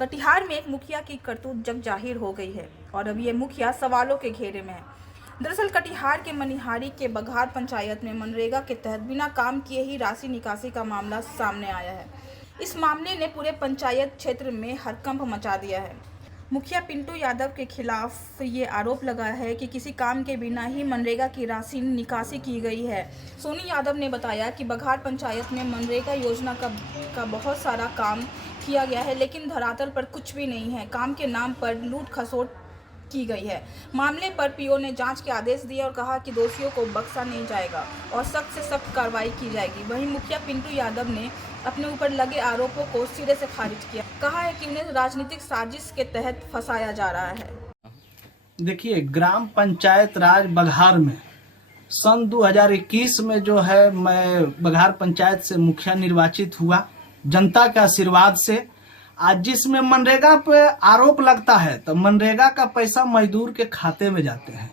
कटिहार में एक मुखिया की करतूत जग जाहिर हो गई है और अब ये मुखिया सवालों के घेरे में है। दरअसल कटिहार के मनिहारी के बघार पंचायत में मनरेगा के तहत बिना काम किए ही राशि निकासी का मामला सामने आया है। इस मामले ने पूरे पंचायत क्षेत्र में हड़कंप मचा दिया है। मुखिया पिंटू यादव के खिलाफ ये आरोप लगा है कि किसी काम के बिना ही मनरेगा की राशि निकासी की गई है। सोनी यादव ने बताया कि बघार पंचायत में मनरेगा योजना का बहुत सारा काम किया गया है, लेकिन धरातल पर कुछ भी नहीं है। काम के नाम पर लूट खसोट की गई है। मामले पर पीओ ने जांच के आदेश दिए और कहा कि दोषियों को बख्शा नहीं जाएगा और सख्त से सख्त कार्रवाई की जाएगी। वहीं मुखिया पिंटू यादव ने अपने ऊपर लगे आरोपों को सिरे से खारिज किया। कहा है कि उन्हें राजनीतिक साजिश के तहत फंसाया जा रहा है। देखिए, ग्राम पंचायत राज बघार में सन 2021 में जो है मैं बघार पंचायत से मुखिया निर्वाचित हुआ जनता के आशीर्वाद से। आज जिसमें मनरेगा पे आरोप लगता है तो मनरेगा का पैसा मजदूर के खाते में जाते हैं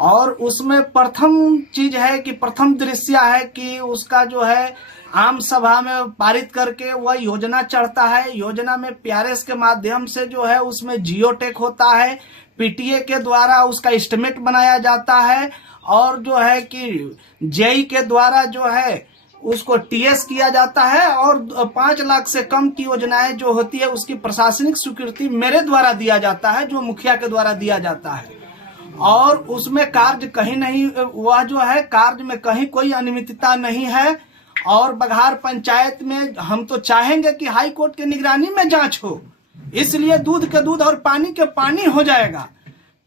और उसमें प्रथम चीज है कि प्रथम दृश्य है कि उसका जो है आम सभा में पारित करके वह योजना चढ़ता है। योजना में पीआरएस के माध्यम से जो है उसमें जियोटेक होता है, पीटीए के द्वारा उसका एस्टिमेट बनाया जाता है और जो है कि जेई के द्वारा जो है उसको टीएस किया जाता है और 5 लाख से कम की योजनाएं जो होती है उसकी प्रशासनिक स्वीकृति मेरे द्वारा दिया जाता है, जो मुखिया के द्वारा दिया जाता है। और उसमें कार्य कहीं नहीं, वह जो है कार्य में कहीं कोई अनियमितता नहीं है। और बघार पंचायत में हम तो चाहेंगे कि हाई कोर्ट की निगरानी में जांच हो, इसलिए दूध के दूध और पानी के पानी हो जाएगा,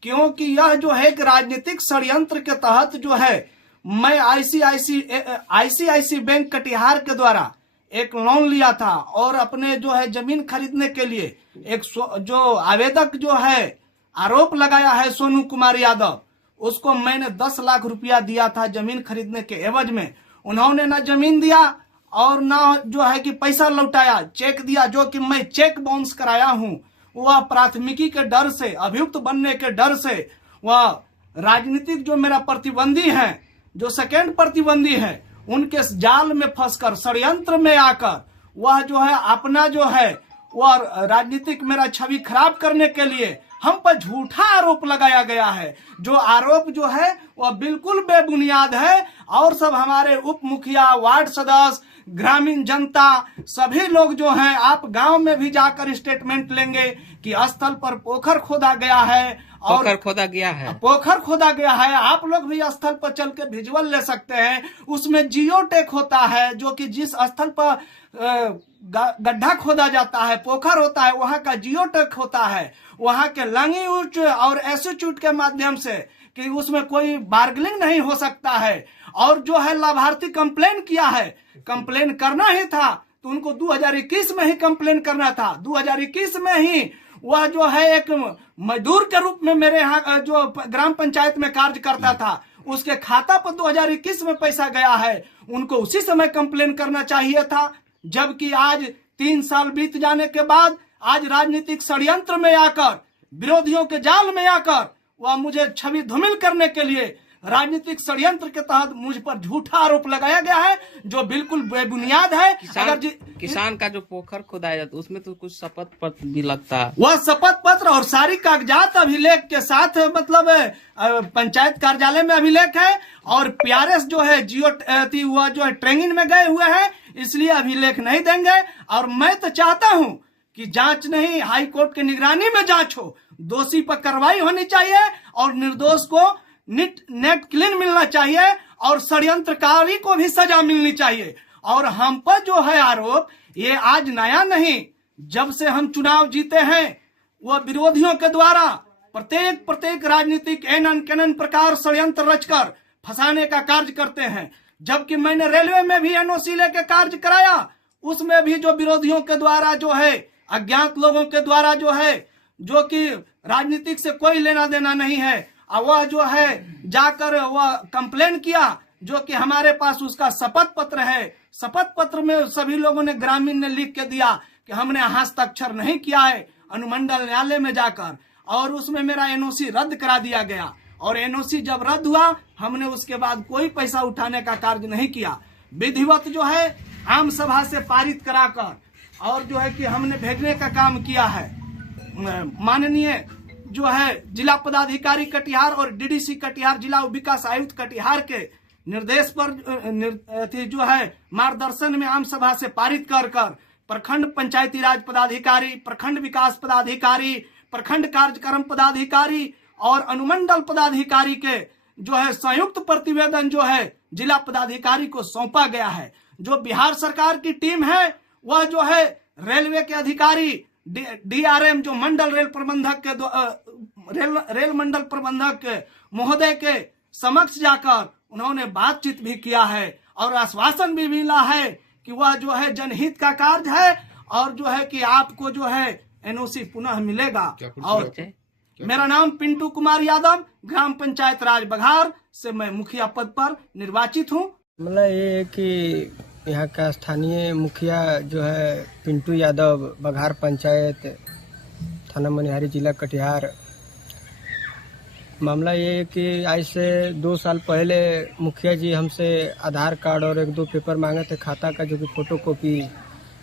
क्योंकि यह जो है एक राजनीतिक षड्यंत्र के तहत जो है मैं आईसीआईसी बैंक कटिहार के द्वारा एक लोन लिया था और अपने जो है जमीन खरीदने के लिए एक जो आवेदक जो है आरोप लगाया है सोनू कुमार यादव, उसको मैंने 10 लाख रुपया दिया था जमीन खरीदने के एवज में। उन्होंने ना जमीन दिया और ना जो है कि पैसा लौटाया, चेक दिया जो कि मैं चेक बाउंस कराया हूं। वह प्राथमिकी के डर से, अभियुक्त बनने के डर से, वह राजनीतिक जो मेरा प्रतिद्वंदी है, जो सेकेंड प्रतिद्वंदी है, उनके जाल में फंसकर षड्यंत्र में आकर वह जो है अपना जो है वह राजनीतिक मेरा छवि खराब करने के लिए हम पर झूठा आरोप लगाया गया है। जो आरोप जो है वह बिल्कुल बेबुनियाद है और सब हमारे उप मुखिया, वार्ड सदस्य, ग्रामीण जनता सभी लोग जो हैं, आप गांव में भी जाकर स्टेटमेंट लेंगे कि स्थल पर पोखर खोदा गया है और पोखर खोदा गया है। आप लोग भी स्थल पर चल के विजुअल ले सकते हैं। उसमें जियोटेक होता है, जो कि जिस स्थल पर गड्ढा खोदा जाता है, पोखर होता है, वहां का जियोटेक होता है। वहां के लैंग्वेज और एसोचूट के माध्यम से कि उसमें कोई बार्गेनिंग नहीं हो सकता है। और जो है लाभार्थी कंप्लेन किया है, कंप्लेन करना ही था तो उनको 2021 में ही कंप्लेन करना था। 2021 में ही वह जो है एक मजदूर के रूप में मेरे यहाँ जो ग्राम पंचायत में कार्य करता था, उसके खाता पर 2021 में पैसा गया है, उनको उसी समय कंप्लेन करना चाहिए था। जबकि आज 3 साल बीत जाने के बाद आज राजनीतिक षड्यंत्र में आकर, विरोधियों के जाल में आकर वह मुझे छवि धूमिल करने के लिए राजनीतिक षड्यंत्र के तहत मुझ पर झूठा आरोप लगाया गया है, जो बिल्कुल बेबुनियाद है। किसान का जो पोखर खोदाया जाता है उसमें तो कुछ शपथ पत्र भी लगता है, वह शपथ पत्र और सारी कागजात अभिलेख के साथ मतलब पंचायत कार्यालय में अभिलेख है और पीआरएस जो है वह जो है ट्रेनिंग में गए हुए हैं, इसलिए अभिलेख नहीं देंगे। और मैं तो चाहता हूं कि जांच नहीं, हाई कोर्ट की निगरानी में जांच हो, दोषी पर कार्रवाई होनी चाहिए और निर्दोष को नेट क्लीन मिलना चाहिए और षड्यंत्रकारी को भी सजा मिलनी चाहिए। और हम पर जो है आरोप, ये आज नया नहीं, जब से हम चुनाव जीते हैं वह विरोधियों के द्वारा प्रत्येक राजनीतिक एन प्रकार षड्यंत्र रचकर फंसाने का कार्य करते हैं। जबकि मैंने रेलवे में भी एनओसी लेके कार्य कराया, उसमें भी जो विरोधियों के द्वारा जो है, अज्ञात लोगों के द्वारा जो है, जो कि राजनीतिक से कोई लेना देना नहीं है, वह जो है जाकर वह कंप्लेन किया, जो कि हमारे पास उसका शपथ पत्र है। शपथ पत्र में सभी लोगों ने, ग्रामीण ने लिख के दिया कि हमने हस्ताक्षर नहीं किया है अनुमंडल न्यायालय में जाकर, और उसमें मेरा एनओसी रद्द करा दिया गया। और एनओसी जब रद्द हुआ, हमने उसके बाद कोई पैसा उठाने का कार्य नहीं किया। विधिवत जो है आम सभा से पारित कराकर और जो है कि हमने भेजने का काम किया है। माननीय जो है जिला पदाधिकारी कटिहार और डीडीसी कटिहार जिला विकास आयुक्त कटिहार के निर्देश पर जो है मार्गदर्शन में आम सभा से पारित कर प्रखंड पंचायती राज पदाधिकारी, प्रखंड विकास पदाधिकारी, प्रखंड कार्यक्रम पदाधिकारी और अनुमंडल पदाधिकारी के जो है संयुक्त प्रतिवेदन जो है जिला पदाधिकारी को सौंपा गया है। जो बिहार सरकार की टीम है वह जो है रेलवे के अधिकारी डीआरएम जो मंडल रेल प्रबंधक के रेल मंडल प्रबंधक के महोदय के समक्ष जाकर उन्होंने बातचीत भी किया है और आश्वासन भी मिला है कि वह जो है जनहित का कार्य है और जो है कि आपको जो है एनओसी पुनः मिलेगा। और मेरा नाम पिंटू कुमार यादव, ग्राम पंचायत राज बघार से मैं मुखिया पद पर निर्वाचित हूँ। मतलब ये है कि यहाँ का स्थानीय मुखिया जो है पिंटू यादव, बघार पंचायत, थाना मनिहारी, जिला कटिहार। मामला ये है कि आज से 2 साल पहले मुखिया जी हमसे आधार कार्ड और 1-2 पेपर मांगे थे खाता का, जो कि फोटोकॉपी,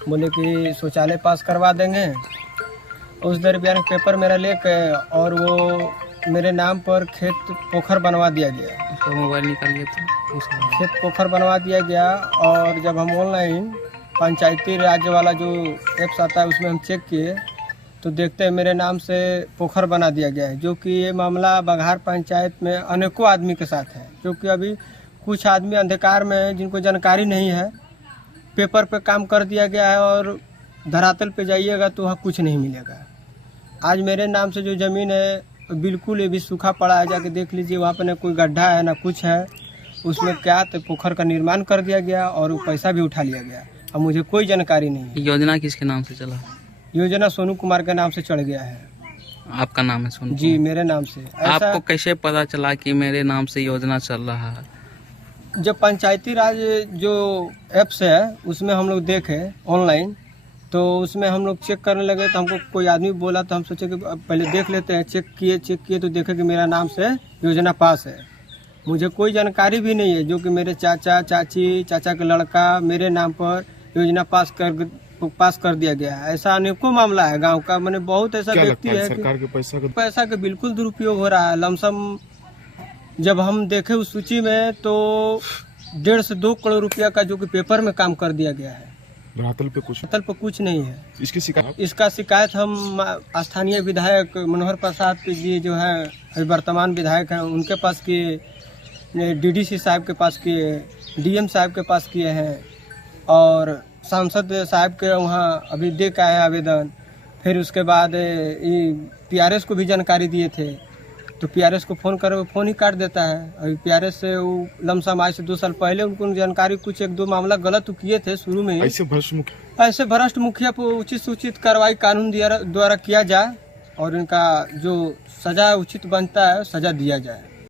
बोले कि शौचालय पास करवा देंगे। उस दरमियान पेपर मेरा लेके और वो मेरे नाम पर खेत पोखर बनवा दिया गया। उसका मोबाइल निकालिए तो खेत पोखर बनवा दिया गया। और जब हम ऑनलाइन पंचायती राज वाला जो एप्स आता है उसमें हम चेक किए तो देखते हैं मेरे नाम से पोखर बना दिया गया है, जो कि ये मामला बघार पंचायत में अनेकों आदमी के साथ है। जो कि अभी कुछ आदमी अंधकार में है जिनको जानकारी नहीं है, पेपर पे काम कर दिया गया है और धरातल पे जाइएगा तो वहाँ कुछ नहीं मिलेगा। आज मेरे नाम से जो ज़मीन है बिल्कुल ये भी सूखा पड़ा है, जाके देख लीजिए, वहाँ पे ना कोई गड्ढा है ना कुछ है। उसमें क्या तो पोखर का निर्माण कर दिया गया और वो पैसा भी उठा लिया गया। अब मुझे कोई जानकारी नहीं है। योजना किसके नाम से चला? योजना सोनू कुमार के नाम से चढ़ गया है। आपका नाम है सोनू? जी, मेरे नाम से। आपको कैसे पता चला कि मेरे नाम से योजना चल रहा है? जब पंचायती राज जो एप्स है उसमें हम लोग देखे ऑनलाइन, तो उसमें हम लोग चेक करने लगे तो हमको कोई आदमी बोला तो हम सोचे कि पहले देख लेते हैं। चेक किए तो देखे कि मेरा नाम से योजना पास है। मुझे कोई जानकारी भी नहीं है, जो कि मेरे चाचा चाची, चाचा का लड़का, मेरे नाम पर योजना पास कर दिया गया है। ऐसा अनेकों मामला है गांव का। मैंने बहुत ऐसा व्यक्ति है सरकार के पैसा का बिल्कुल दुरुपयोग हो रहा है। लमसम जब हम देखे उस सूची में तो 1.5 से 2 करोड़ रुपया का जो कि पेपर में काम कर दिया गया है। धरातल पे कुछ नहीं है। इसका शिकायत हम स्थानीय विधायक मनोहर प्रसाद जी जो है वर्तमान विधायक हैं उनके पास किए, डीडीसी साहब के पास किए, डीएम साहब के पास किए हैं और सांसद साहब के वहाँ अभी दे के आए आवेदन। फिर उसके बाद पीआरएस को भी जानकारी दिए थे, तो पीआरएस को फ़ोन करो, फ़ोन ही काट देता है। अभी पीआरएस से वो लमसम आज से 2 साल पहले उनको जानकारी कुछ 1-2 मामला गलत किए थे शुरू में। ऐसे भ्रष्ट मुखिया पर उचित से उचित कार्रवाई कानून द्वारा किया जाए और इनका जो सजा उचित बनता है सजा दिया जाए।